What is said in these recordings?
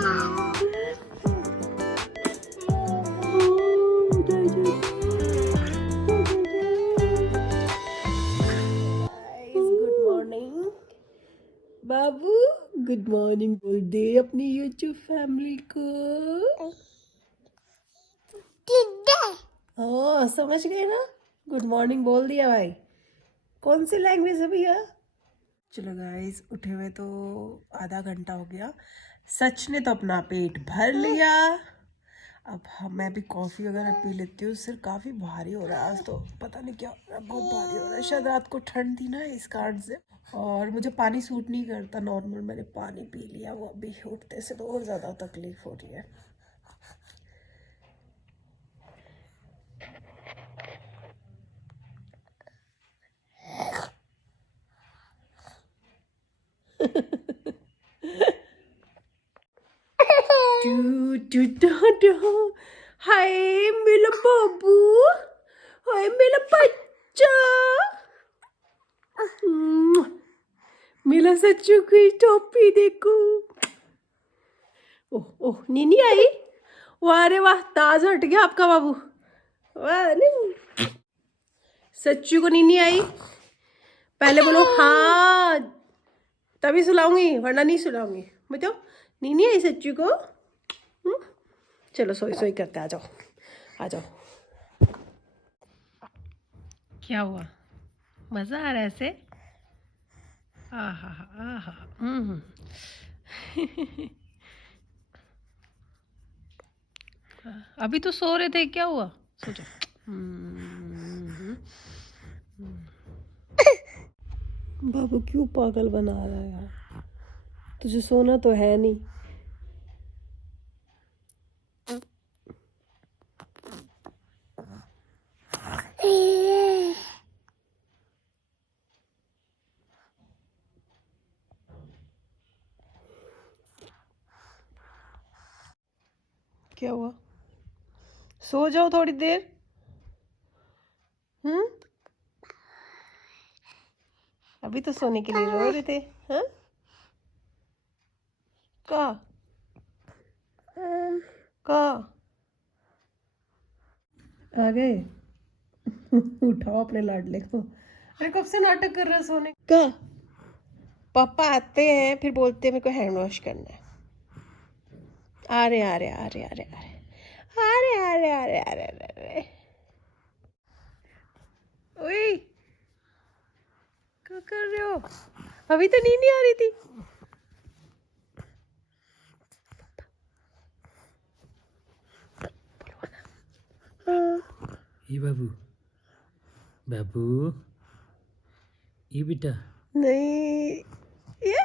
Good morning बाबू, good morning बोल दे अपनी YouTube family को। हाँ समझ गए ना, गुड मॉर्निंग बोल दिया भाई। कौन सी लैंग्वेज है भैया? चलो गाइस, उठे हुए तो आधा घंटा हो गया। सच ने तो अपना पेट भर लिया। अब मैं भी कॉफ़ी वगैरह पी लेती हूँ। सिर काफ़ी भारी हो रहा है आज तो, पता नहीं क्या हो रहा है, बहुत भारी हो रहा है। शायद रात को ठंड थी ना इस कारण से। और मुझे पानी सूट नहीं करता नॉर्मल, मैंने पानी पी लिया, वो अभी उठते से तो और ज़्यादा तकलीफ हो रही है। डू डू डू डू। हाय मेरा बाबू, हाय मेरा बच्चा। मेरा सच्चू की टोपी देखो। ओह ओह, नीनी आई। वाह रे वाह, ताज हट गया आपका बाबू। वाह नहीं, सच्चू को नीनी आई। पहले बोलो हाँ, तभी सुलाऊंगी, वरना नहीं सुलाऊंगी। बताओ, नीनी आई सच्चू को। चलो सोई सोई करते, आ जाओ आ जाओ। क्या हुआ, मजा आ रहा है ऐसे? आहा आहा। अभी तो सो रहे थे, क्या हुआ? सो जाओ। बाबू क्यों पागल बना रहा है यार, तुझे सोना तो है नहीं। क्या हुआ, सो जाओ थोड़ी देर। अभी तो सोने के लिए रो रहे थे। हाँ, का का आ गए। उठाओ अपने लाडले को। अरे कब से नाटक कर रहा है सोने का? पापा आते हैं फिर बोलते हैं मेरे को हैंड वॉश करना है। अरे अरे अरे अरे अरे अरे अरे अरे अरे अरे अरे। ओए, क्या कर रहे हो? अभी तो नींद नहीं आ रही थी। ये बाबू, बाबू, ये बेटा। नहीं, ये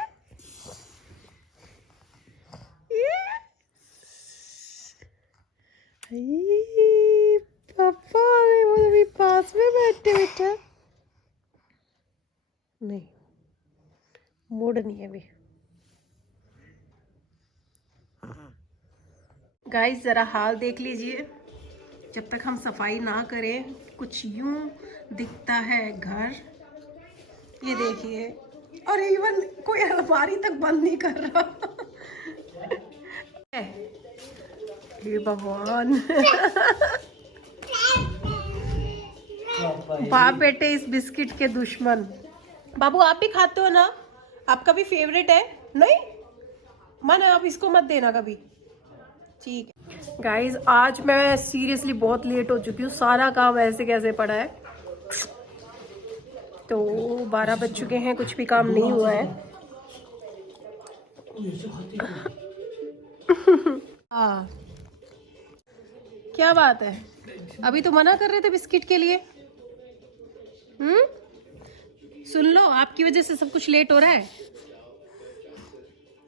ये पापा वो अभी पास में बैठे बेटा। नहीं, मूड नहीं है अभी। गाइस जरा हाल देख लीजिए, जब तक हम सफाई ना करें कुछ यूं दिखता है घर। ये देखिए, और इवन कोई अलमारी तक बंद नहीं कर रहा। हे भगवान। बाप बेटे इस बिस्किट के दुश्मन। बाबू आप भी खाते हो ना, आपका भी फेवरेट है? नहीं मन, आप इसको मत देना कभी, ठीक है? गाइज आज मैं सीरियसली बहुत लेट हो चुकी हूँ, सारा काम ऐसे कैसे पड़ा है। तो 12 बज चुके हैं, कुछ भी काम नहीं हुआ है। हाँ, क्या बात है, अभी तो मना कर रहे थे बिस्किट के लिए। सुन लो, आपकी वजह से सब कुछ लेट हो रहा है।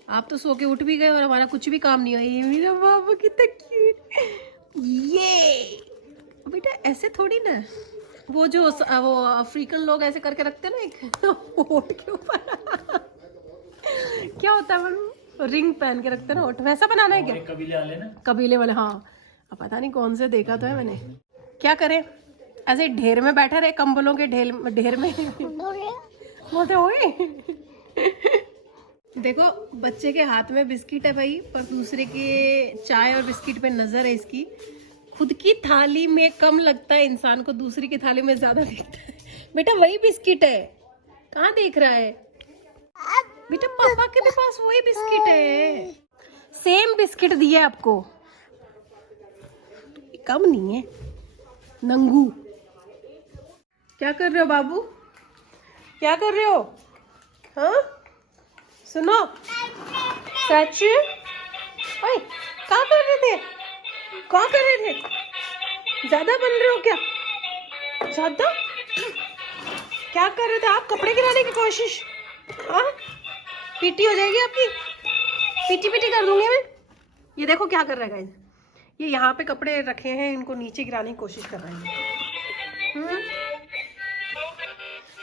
आप तो सो के उठ भी गए और हमारा कुछ भी काम नहीं हुआ। ये मेरा बाबू कितना क्यूट। ये बेटा ऐसे थोड़ी ना, वो अफ्रीकन लोग ऐसे करके रखते हैं ना एक होठ के ऊपर। क्या होता है वो, रिंग पहन के रखते हैं ना होठ, वैसा बनाना है क्या? कबीले वाले ना, कबीले वाले, हाँ। अब पता नहीं कौन से देखा तो है मैंने। क्या करें, ऐसे ढेर में बैठे रहे, कंबलों के ढेर में। बोलते ओए, देखो बच्चे के हाथ में बिस्किट है भाई, पर दूसरे के चाय और बिस्किट पे नजर है इसकी। खुद की थाली में कम लगता है इंसान को, दूसरी की थाली में ज्यादा दिखता है। बेटा वही बिस्किट है, कहाँ देख रहा है बेटा? पापा के भी पास वही बिस्किट है, सेम बिस्किट दिया आपको, कम नहीं है। नंगू क्या कर रहे हो बाबू, क्या कर रहे हो? हाँ सुनो सच, ओए क्या कर रहे थे, क्या कर रहे थे? ज्यादा बन रहे हो क्या? ज्यादा क्या कर रहे थे आप? कपड़े गिराने की कोशिश? हाँ पीटी हो जाएगी आपकी, पीटी पीटी कर दूंगी मैं। ये देखो क्या कर रहा है गाइस, ये यहाँ पे कपड़े रखे हैं, इनको नीचे गिराने की कोशिश कर रहे हैं।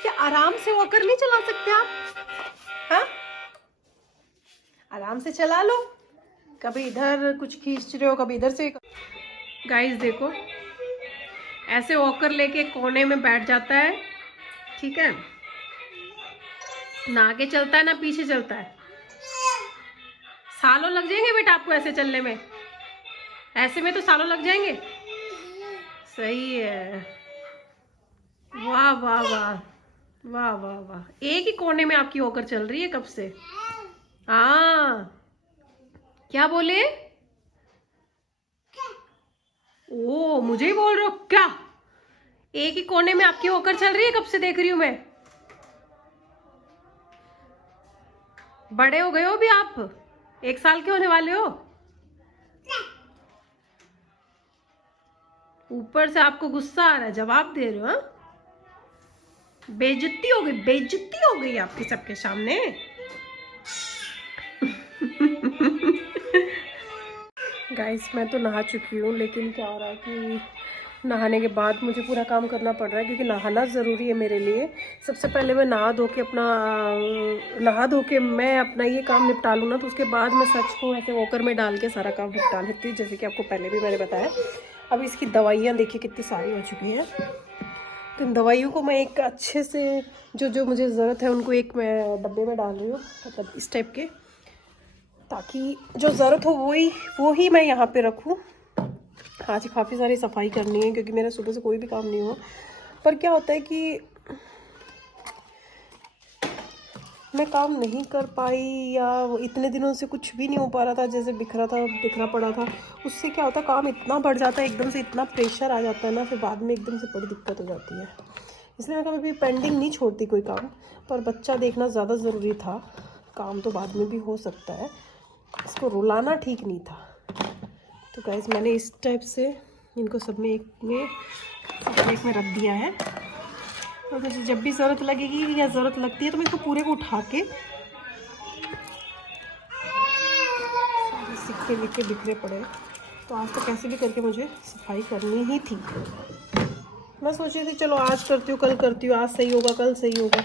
क्या आराम से वॉकर नहीं चला सकते आप? हाँ आराम से चला लो, कभी इधर कुछ खींच रहे हो, कभी इधर से। गाइस देखो ऐसे वॉकर लेके कोने में बैठ जाता है, ठीक है, ना आगे चलता है ना पीछे चलता है। सालों लग जाएंगे बेटा आपको ऐसे चलने में, ऐसे में तो सालों लग जाएंगे। सही है, वाह वाह वाह वाह वाह वाह, एक ही कोने में आपकी होकर चल रही है कब से। हाँ क्या बोले? ओ मुझे ही बोल रहे हो क्या? एक ही कोने में आपकी होकर चल रही है कब से, देख रही हूं मैं। बड़े हो गए हो भी आप, 1 साल के होने वाले हो। ऊपर से आपको गुस्सा आ रहा है, जवाब दे रहे हो? हाँ बेइज्जती हो गई, बेइज्जती हो गई आपकी सबके सामने। गाइस मैं तो नहा चुकी हूँ, लेकिन क्या हो रहा है कि नहाने के बाद मुझे पूरा काम करना पड़ रहा है, क्योंकि नहाना ज़रूरी है मेरे लिए। सबसे पहले मैं नहा धो के मैं अपना ये काम निपटा लूँ ना, तो उसके बाद मैं सच को ऐसे वॉकर में डाल के सारा काम निपटा लेती हूँ, जैसे कि आपको पहले भी मैंने बताया। अब इसकी दवाइयाँ देखिए कितनी सारी हो चुकी हैं, तो इन दवाइयों को मैं एक अच्छे से जो जो मुझे ज़रूरत है उनको एक मैं डब्बे में डाल रही हूँ, मतलब इस टाइप के, ताकि जो ज़रूरत हो वो ही मैं यहाँ पे रखूँ। आज काफ़ी सारी सफाई करनी है, क्योंकि मेरा सुबह से कोई भी काम नहीं हुआ। पर क्या होता है कि मैं काम नहीं कर पाई, या इतने दिनों से कुछ भी नहीं हो पा रहा था, जैसे बिखरा पड़ा था, उससे क्या होता है काम इतना बढ़ जाता है, एकदम से इतना प्रेशर आ जाता है ना, फिर बाद में एकदम से बड़ी दिक्कत हो जाती है। इसलिए मैं कभी भी पेंडिंग नहीं छोड़ती कोई काम, पर बच्चा देखना ज़्यादा ज़रूरी था, काम तो बाद में भी हो सकता है, इसको रुलाना ठीक नहीं था। तो गाइस मैंने इस टाइप से इनको सब में एक में रख दिया है, और मुझे जब भी ज़रूरत लगेगी या ज़रूरत लगती है तो मैं इसको पूरे को उठा के, सिक्के विक्के बिखरे पड़े, तो आज तो कैसे भी करके मुझे सफाई करनी ही थी। मैं सोच रही थी चलो आज करती हूँ, कल करती हूँ, आज सही होगा कल सही होगा,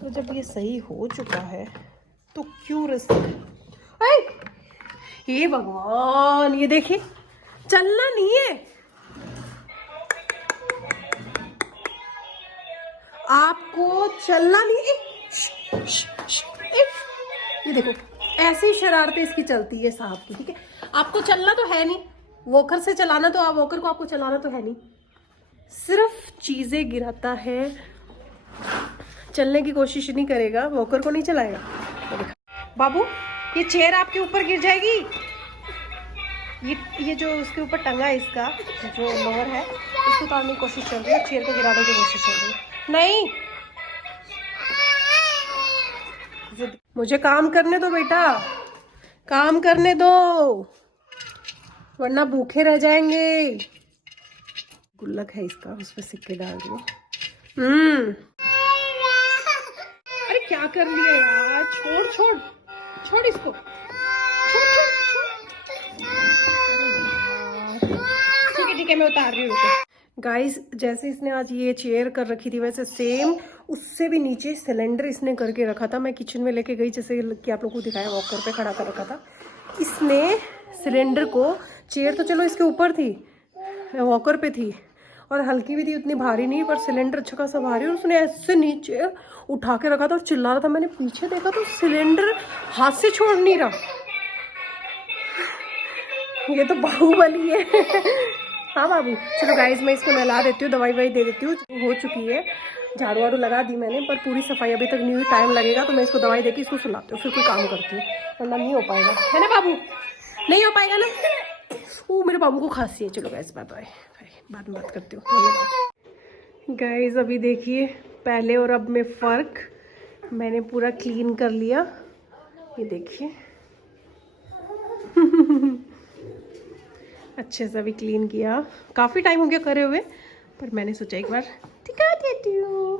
तो जब ये सही हो चुका है तो क्यों रिस्क। हे भगवान, ये देखिए चलना नहीं है आपको, चलना नहीं है। ये देखो ऐसी शरारतें इसकी चलती है साहब की, ठीक है। आपको चलना तो है नहीं, वॉकर से चलाना तो वॉकर को आपको चलाना तो है नहीं, सिर्फ चीजें गिराता है, चलने की कोशिश नहीं करेगा, वॉकर को नहीं चलाएगा। बाबू ये चेयर आपके ऊपर गिर जाएगी, ये जो उसके ऊपर टंगा है, इसका जो लोअर है, इसको उतारने की कोशिश चल रही है, चेयर को गिराने की कोशिश चल रही है। नहीं मुझे काम करने दो बेटा, काम करने दो, वरना भूखे रह जाएंगे। गुल्लक है इसका, उसमें सिक्के डाल रही हूँ। अरे क्या कर लिया यार, छोड़ छोड़ छोड़ इसको, छोड़ छोड़ छोड़, ठीक है मैं उतार रही हूँ। गाइस जैसे इसने आज ये चेयर कर रखी थी, वैसे सेम उससे भी नीचे सिलेंडर इसने करके रखा था। मैं किचन में लेके गई, जैसे कि आप लोगों को दिखाया, वॉकर पे खड़ा कर रखा था इसने सिलेंडर को। चेयर तो चलो इसके ऊपर थी, वॉकर पे थी, और हल्की भी थी, उतनी भारी नहीं, पर सिलेंडर अच्छा खासा भारी, और उसने ऐसे नीचे उठा के रखा था और चिल्ला रहा था। मैंने पीछे देखा तो सिलेंडर हाथ से छोड़ नहीं रहा। ये तो बाहुबली है। हाँ बाबू, चलो गाइस मैं इसको नहला देती हूँ, दवाई ववाई दे देती हूँ। हो चुकी है, झाड़ू वाड़ू लगा दी मैंने, पर पूरी सफाई अभी तक नहीं हुई, टाइम लगेगा। तो मैं इसको दवाई देके इसको सुलाती हूँ, फिर कोई काम करती हूँ, वरना नहीं हो पाएगा, है ना बाबू? नहीं हो पाएगा ना। वो मेरे बाबू को खांसी है। चलो गाइस बाय बाय, बाद में बात करती हूँ, धन्यवाद। गाइस अभी देखिए पहले और अब में फ़र्क, मैंने पूरा क्लीन कर लिया, ये देखिए। अच्छे से अभी क्लीन किया, काफ़ी टाइम हो गया करे हुए, पर मैंने सोचा एक बार दिखा देती हूँ।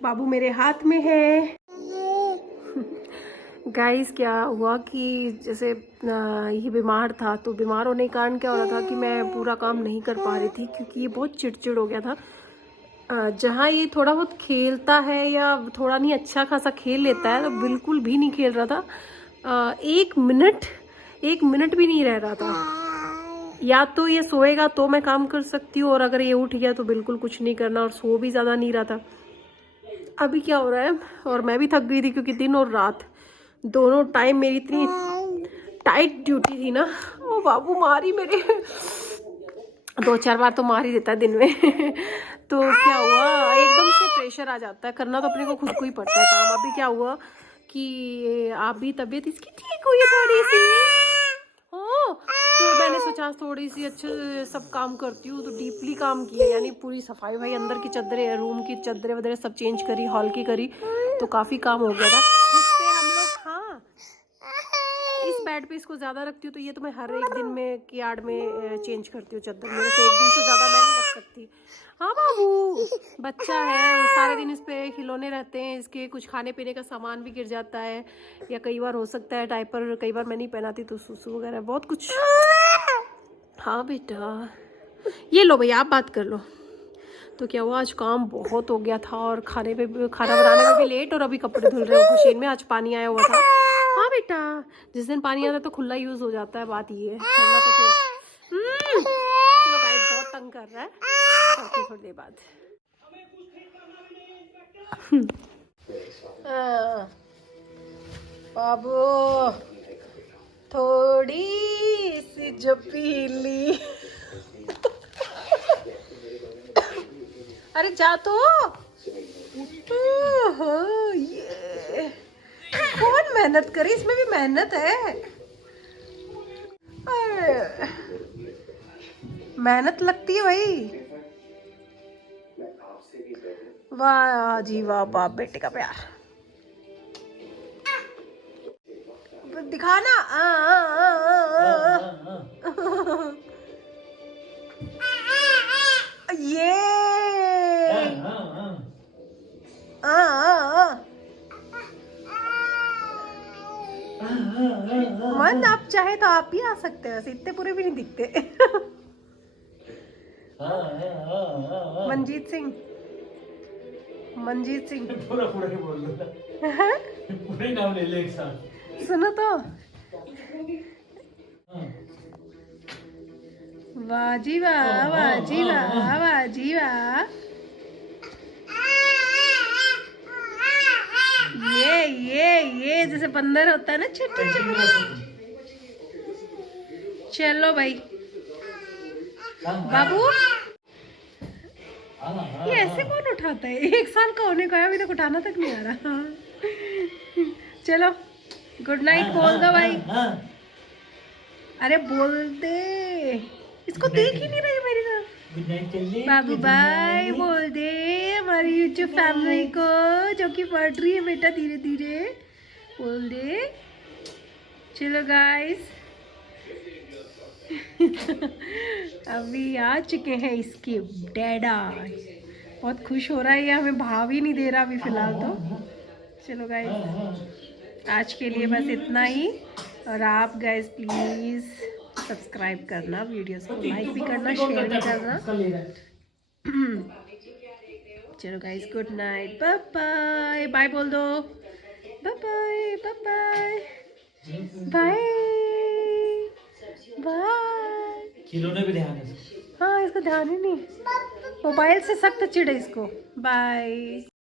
बाबू मेरे हाथ में है। गाइस क्या हुआ कि जैसे ये बीमार था, तो बीमार होने के कारण क्या हो रहा था कि मैं पूरा काम नहीं कर पा रही थी, क्योंकि ये बहुत चिड़चिड़ हो गया था। जहाँ ये थोड़ा बहुत खेलता है या थोड़ा नहीं अच्छा खासा खेल लेता है, तो बिल्कुल भी नहीं खेल रहा था। एक मिनट भी नहीं रह रहा था। या तो ये सोएगा तो मैं काम कर सकती हूँ, और अगर ये उठ गया तो बिल्कुल कुछ नहीं करना, और सो भी ज़्यादा नहीं रहा था। अभी क्या हो रहा है, और मैं भी थक गई थी, क्योंकि दिन और रात दोनों टाइम मेरी इतनी टाइट ड्यूटी थी ना। ओ बाबू मारी मेरे, 2-4 बार तो मार ही देता है दिन में। तो क्या हुआ, एकदम से प्रेशर आ जाता है, करना तो अपने को खुद को ही पड़ता है काम। अभी क्या हुआ कि अभी तबीयत इसकी ठीक हुई है थोड़ी सी, तो मैंने सोचा थोड़ी सी अच्छे सब काम करती हूँ, तो डीपली काम किया, यानी पूरी सफाई भाई, अंदर की चद्दरें, रूम की चद्दरें वगैरह सब चेंज करी, हॉल की करी, तो काफ़ी काम हो गया था, जिससे हम लोग, हाँ इस बेड पे इसको ज़्यादा रखती हूँ, तो ये तो मैं हर एक दिन में की आड़ में चेंज करती हूँ चद्दर, मेरे से एक दिन से ज़्यादा मैं नहीं रख सकती। हाँ बाबू बच्चा है, वो सारे दिन इस पे खिलौने रहते हैं, इसके कुछ खाने पीने का सामान भी गिर जाता है, या कई बार हो सकता है डायपर, कई बार मैं नहीं पहनाती तो सुसु वगैरह बहुत कुछ। हाँ बेटा, ये लो भैया आप बात कर लो। तो क्या हुआ, आज काम बहुत हो गया था, और खाना बनाने में भी लेट, और अभी कपड़े धुल रहे हो मशीन में, आज पानी आया हुआ था। हाँ बेटा, जिस दिन पानी आता है तो खुला यूज़ हो जाता है, बात ये है, वरना तो फिर चलो गाइस बहुत तंग कर रहा है, करती थोड़ी देर बाद। बाबू थोड़ी सी जो पीली। अरे जा तो। ये कौन मेहनत करे, इसमें भी मेहनत है, अरे मेहनत लगती है भाई। वाह जी वाह, बाप बेटे का प्यार दिखाना। ये मन आप चाहे तो आप भी आ सकते हैं, वैसे इतने पूरे भी नहीं दिखते। मनजीत सिंह पूरा पूरा ही बोल दो, पूरा ही नाम ले ले एक साथ। सुनो तो, वाह जी वाह, वाह जी वाह, वाह जी वाह। ये जैसे बंदर होता है ना, छोटा छोटा। चलो भाई बाबू, ये ऐसे कौन उठाता है, 1 साल का होने को है, अभी तक उठाना तक नहीं आ रहा। चलो गुड नाइट बोल दो भाई। अरे बोल दे, इसको देख ही नहीं रही मेरी तरफ। बाबू बाय बोल दे हमारी यूट्यूब फैमिली को, जो कि बढ़ रही है बेटा धीरे धीरे, बोल दे। चलो गाइस, अभी आ चुके हैं इसके डैडा, बहुत खुश हो रहा है, ये हमें भाव ही नहीं दे रहा अभी फिलहाल तो। चलो गाइस आज के लिए बस इतना ही, और आप गाइस प्लीज़ सब्सक्राइब करना, वीडियोस को लाइक भी करना, शेयर भी करना। चलो guys good night, bye bye, bye बोल दो, bye bye, bye bye, bye bye. खिलौने पे ध्यान है। हाँ इसका ध्यान ही नहीं। मोबाइल से सख्त चिढ़े इसको। बाय।